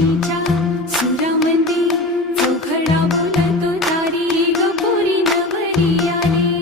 मुंबईच्या सुरामंदी चौखडा बोलतो दारी गोरी नवरी आली.